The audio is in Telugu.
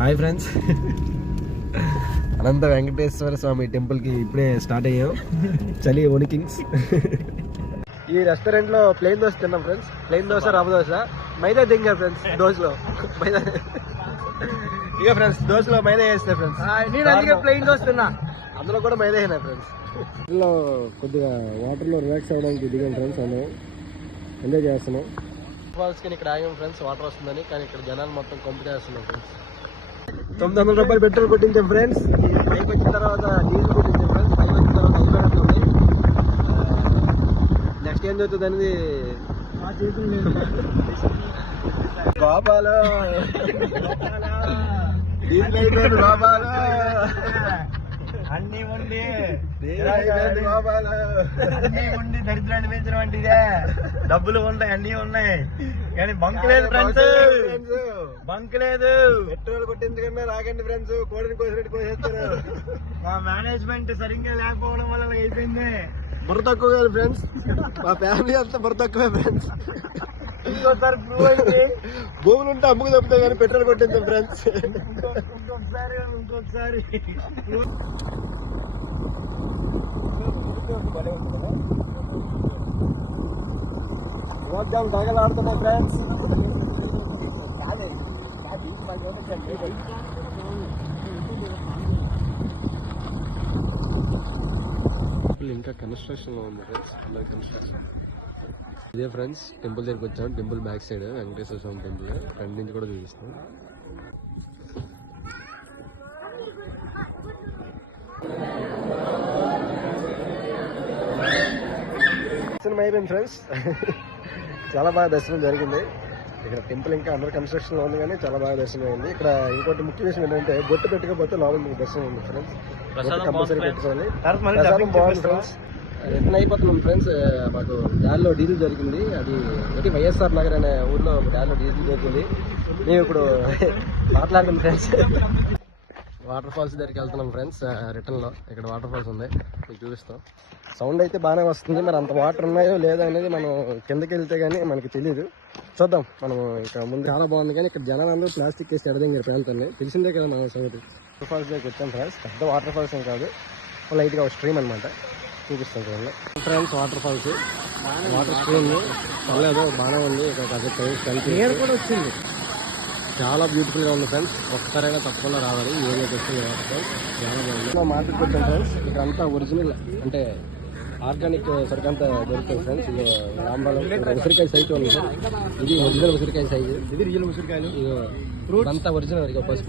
హాయ్ ఫ్రెండ్స్, అనంత వెంకటేశ్వర స్వామి టెంపుల్కి ఇప్పుడే స్టార్ట్ అయ్యాం. చలి వణికింగ్స్. ఈ రెస్టారెంట్లో ప్లెయిన్ దోశ తిన్నాం ఫ్రెండ్స్. ప్లెయిన్ దోశ, రవ్వ దోశ, మైదా దింగారు ఫ్రెండ్స్. దోశలో మైదా, ఇక ఫ్రెండ్స్ దోశలో మైదా వేస్తాయి ఫ్రెండ్స్. నేను అందుకే ప్లెయిన్ దోశ తిన్నా, అందులో కూడా మైదా అయినా ఫ్రెండ్స్. ఇందులో కొద్దిగా వాటర్లో రిలాక్స్ అవ్వడానికి దిగాం ఫ్రెండ్స్. మనం ఎంజాయ్ చేస్తున్నాం. ఫాల్స్కి ఇక్కడ ఆగాం ఫ్రెండ్స్, వాటర్ వస్తుందని. కానీ ఇక్కడ జనాలు మొత్తం కంపెట్టేస్తున్నాం ఫ్రెండ్స్. 900 రూపాయలు పెట్రోల్ కొట్టించాం ఫ్రెండ్స్. పైకి వచ్చిన తర్వాత డీజిల్ కొట్టించాం ఫ్రెండ్స్. పైకి వచ్చిన తర్వాత అయిపోయినట్టు ఉంది. నెక్స్ట్ ఏం జరుగుతుంది అనేది మా చేతులు లేదు. గోపాలు డీజిల్ అయిపోయింది. గోపాలు అన్ని ఉండి గోపాలు అన్ని ఉండి దరిద్రాన్ని పెంచడం అంటే ఇదే. డబ్బులు ఉంటాయి, అన్ని ఉన్నాయి, కానీ బంక్ లేదు ఫ్రెండ్స్. బంక్ లేదు. పెట్రోల్ కొట్టించుకున్నా రాకండి ఫ్రెండ్స్. కోడిని కోసినట్టు కోసేస్తారు. మా మేనేజ్మెంట్ సరిగ్గా లేకపోవడం వల్ల అయిపోయింది. బుర్ర తక్కువ కాదు ఫ్రెండ్స్, మా ఫ్యామిలీ అంతా బుర్ర తక్కువే ఫ్రెండ్స్. ఇంకోసారి ప్రూవ్ అయింది. భూములు ఉంటే అమ్ముకు తప్పుతాయి కానీ పెట్రోల్ కొట్టించాం ఫ్రెండ్స్. ఇంకొకసారి గులాబ్ జామ్ తగలాడుతున్నాయి ఫ్రెండ్స్. ఇంకా కన్స్ట్రక్షన్ లో ఉంది ఫ్రెండ్స్. కన్స్ట్రక్షన్ ఇదే ఫ్రెండ్స్. టెంపుల్ దగ్గరికి వచ్చాము. Temple back side Venkateswara Swamy temple. Front నుంచి కూడా చూపిస్తాం. దర్శనం అయిపోయింది ఫ్రెండ్స్. చాలా బాగా దర్శనం జరిగింది. ఇక్కడ టెంపుల్ ఇంకా అండర్ కన్స్ట్రక్షన్ లో ఉంది, కానీ చాలా బాగా దర్శనం అయింది. ఇక్కడ ఇంకోటి ముఖ్య విషయం ఏంటంటే బొట్టు పెట్టుకోకపోతే లోపల మీకు దర్శనం ఉంది ఫ్రెండ్స్. కంపల్సరీ పెట్టుకోవాలి. ప్రసాదం బాగుంది ఫ్రెండ్స్. రిటర్న్ అయిపోతున్నాం ఫ్రెండ్స్. మాకు దారిలో డీజిల్ దొరికింది. అది వైఎస్ఆర్ నగర్ అనే ఊర్లో దారిలో డీజిల్ దొరికింది. మేము ఇప్పుడు మాట్లాడుతున్నాం ఫ్రెండ్స్. వాటర్ ఫాల్స్ దగ్గరికి వెళ్తున్నాం ఫ్రెండ్స్. రిటర్న్ లో ఇక్కడ వాటర్ ఫాల్స్ ఉంది, మీకు చూపిస్తాం. సౌండ్ అయితే బాగానే వస్తుంది. మరి అంత వాటర్ ఉన్నాయో లేదో అనేది మనం కిందకి వెళ్తే కానీ మనకి తెలియదు. చూద్దాం. మనం ఇంకా ముందు చాలా బాగుంది, కానీ ఇక్కడ జనాలు అందరూ ప్లాస్టిక్ వేసి ఎడదంగారు ప్రాంతాన్ని. తెలిసిందే కదా మన సంగతి. వాటర్ ఫాల్స్ దగ్గరికి వచ్చాం ఫ్రెండ్స్. పెద్ద వాటర్ ఫాల్స్ ఏం కాదు, లైట్గా ఒక స్ట్రీమ్ అనమాట. చూపిస్తాం చూడండి friends. Water falls, water stream పర్లేదు, బాగానే ఉంది. ఇక్కడ కూడా వచ్చింది. చాలా బ్యూటిఫుల్ గా ఉంది ఫ్రెండ్స్. ఒక్కసారైనా తప్పకుండా రావాలి ఈ ఏరియాకి వచ్చింది. వాటర్ ఫాల్స్ చాలా బాగుంది. మార్కెట్కి వచ్చాం ఫ్రెండ్స్. ఇక్కడ అంతా ఒరిజినల్ అంటే ఆర్గానిక్ సరికంతా దొరుకుతుంది ఫ్రెండ్స్. ఇది రాంబాలం ఉసిరికాయ సైజు ఉంది. ఇది ఒరిజినల్ ఉసిరికాయ సైజు. ఇది రియల్ ఉసిరికాయలు. ఇదంతా ఒరిజినల్. ఇక పసుపు